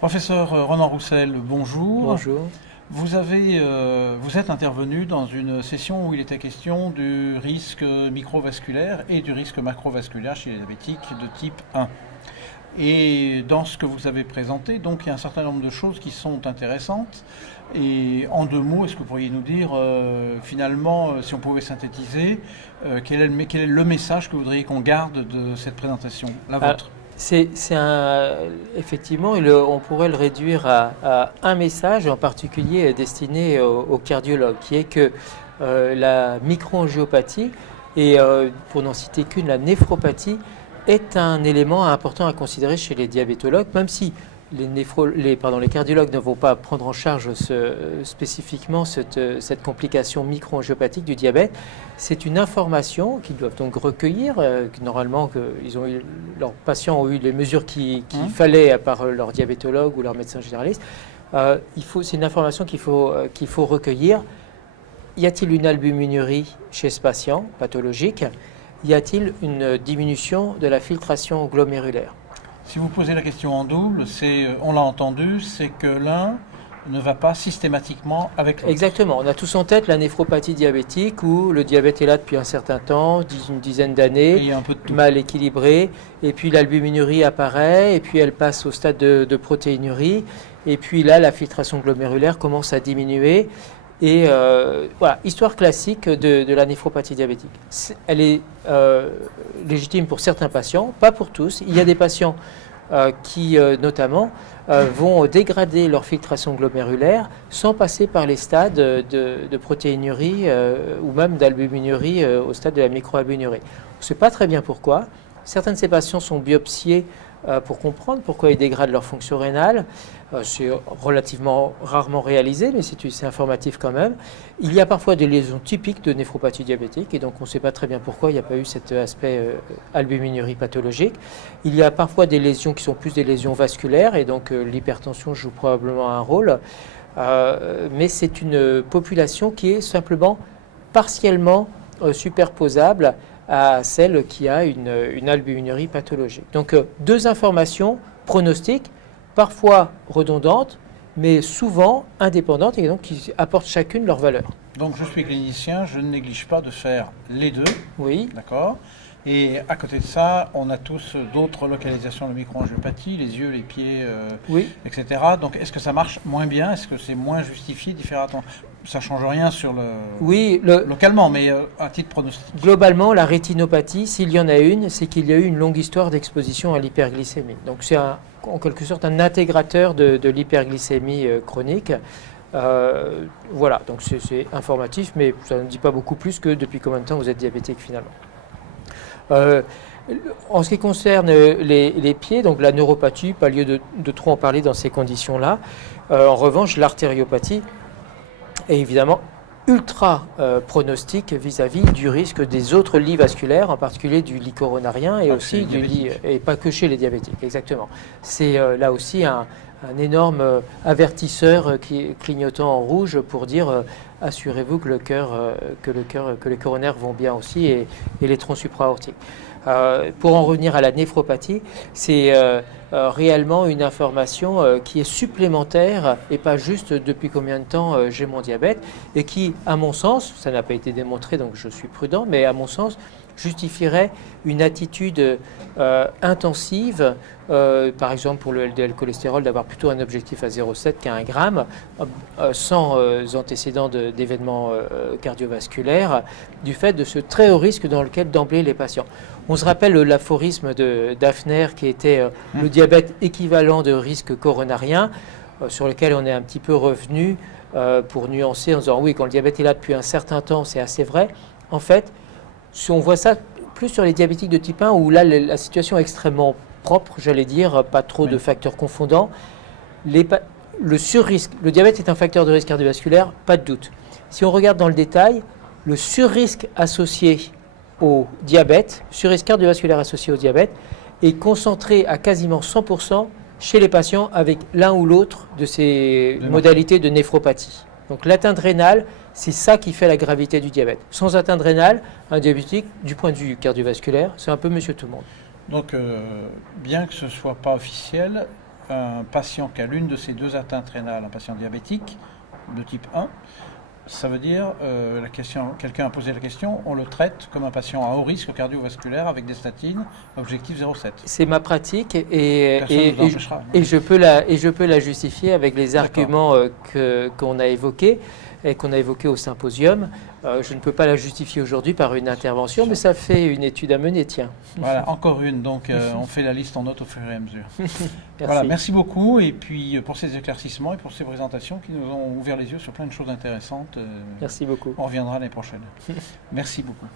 Professeur Ronan Roussel, bonjour. Bonjour. Vous êtes intervenu dans une session où il était question du risque microvasculaire et du risque macrovasculaire chez les diabétiques de type 1. Et dans ce que vous avez présenté, donc il y a un certain nombre de choses qui sont intéressantes. Et en deux mots, est-ce que vous pourriez nous dire finalement, si on pouvait synthétiser, quel est le message que vous voudriez qu'on garde de cette présentation, la vôtre? Effectivement, on pourrait le réduire à un message, en particulier destiné aux cardiologues, qui est que la microangiopathie, et pour n'en citer qu'une, la néphropathie, est un élément important à considérer chez les diabétologues, même si les cardiologues ne vont pas prendre en charge spécifiquement cette complication microangiopathique du diabète. C'est une information qu'ils doivent donc recueillir. Normalement, leurs patients ont eu les mesures qu'il fallait par leur diabétologue ou leur médecin généraliste. C'est une information qu'il faut recueillir. Y a-t-il une albuminurie chez ce patient pathologique? Y a-t-il une diminution de la filtration glomérulaire? Si vous posez la question en double, on l'a entendu, c'est que l'un ne va pas systématiquement avec l'autre. Exactement. On a tous en tête la néphropathie diabétique où le diabète est là depuis un certain temps, une dizaine d'années, il y a un peu de tout. Mal équilibré, et puis l'albuminurie apparaît, et puis elle passe au stade de protéinurie, et puis là la filtration glomérulaire commence à diminuer. Et voilà, histoire classique de la néphropathie diabétique. Elle est légitime pour certains patients, pas pour tous. Il y a des patients qui, notamment, vont dégrader leur filtration glomérulaire sans passer par les stades de protéinurie ou même d'albuminurie au stade de la microalbuminurie. On ne sait pas très bien pourquoi. Certains de ces patients sont biopsiés pour comprendre pourquoi ils dégradent leur fonction rénale. C'est relativement rarement réalisé, mais c'est informatif quand même. Il y a parfois des lésions typiques de néphropathie diabétique, et donc on ne sait pas très bien pourquoi il n'y a pas eu cet aspect albuminurie pathologique. Il y a parfois des lésions qui sont plus des lésions vasculaires, et donc l'hypertension joue probablement un rôle. Mais c'est une population qui est simplement partiellement superposable à celle qui a une albuminurie pathologique. Donc deux informations pronostiques, parfois redondantes, mais souvent indépendantes et donc qui apportent chacune leur valeur. Donc je suis clinicien, je ne néglige pas de faire les deux. Oui. D'accord. Et à côté de ça, on a tous d'autres localisations de microangiopathie, les yeux, les pieds, oui. etc. Donc est-ce que ça marche moins bien? Est-ce que c'est moins justifié différemment? Ça ne change rien sur localement, mais à titre pronostic. Globalement, la rétinopathie, s'il y en a une, c'est qu'il y a eu une longue histoire d'exposition à l'hyperglycémie. Donc c'est en quelque sorte un intégrateur de l'hyperglycémie chronique. Voilà, donc c'est informatif, mais ça ne dit pas beaucoup plus que depuis combien de temps vous êtes diabétique finalement. En ce qui concerne les pieds, donc la neuropathie, pas lieu de trop en parler dans ces conditions-là. En revanche, l'artériopathie est évidemment ultra pronostic vis-à-vis du risque des autres lits vasculaires, en particulier du lit coronarien et aussi du lit, et pas que chez les diabétiques, exactement. C'est là aussi un énorme avertisseur clignotant en rouge pour dire assurez-vous que les coronaires vont bien aussi et les troncs supra-aortiques. Pour en revenir à la néphropathie, c'est réellement une information qui est supplémentaire et pas juste depuis combien de temps j'ai mon diabète et qui, à mon sens, ça n'a pas été démontré donc je suis prudent, mais à mon sens, justifierait une attitude intensive, par exemple pour le LDL cholestérol, d'avoir plutôt un objectif à 0,7 qu'à 1 gramme, sans antécédents d'événements cardiovasculaires, du fait de ce très haut risque dans lequel d'emblée les patients. On se rappelle l'aphorisme d'Hafner qui était le diabète équivalent de risque coronarien, sur lequel on est un petit peu revenu pour nuancer en disant oui, quand le diabète est là depuis un certain temps, c'est assez vrai. En fait, si on voit ça plus sur les diabétiques de type 1, où là la situation est extrêmement propre, j'allais dire, pas trop de facteurs confondants, le surrisque, le diabète est un facteur de risque cardiovasculaire, pas de doute. Si on regarde dans le détail, le surrisque associé au diabète, surrisque cardiovasculaire associé au diabète, est concentré à quasiment 100% chez les patients avec l'un ou l'autre de ces modalités de néphropathie. Donc l'atteinte rénale, c'est ça qui fait la gravité du diabète. Sans atteinte rénale, un diabétique, du point de vue cardiovasculaire, c'est un peu monsieur tout le monde. Donc, bien que ce ne soit pas officiel, un patient qui a l'une de ces deux atteintes rénales, un patient diabétique de type 1, ça veut dire, quelqu'un a posé la question, on le traite comme un patient à haut risque cardiovasculaire avec des statines, objectif 0,7. C'est ma pratique Personne et je peux la justifier avec les arguments qu'on a évoqués et qu'on a évoqués au symposium. Je ne peux pas la justifier aujourd'hui par une intervention, mais ça fait une étude à mener, tiens. Voilà, encore une, donc on fait la liste en note au fur et à mesure. Merci. Voilà, merci beaucoup et puis pour ces éclaircissements et pour ces présentations qui nous ont ouvert les yeux sur plein de choses intéressantes. Merci beaucoup. On reviendra l'année prochaine. Merci beaucoup.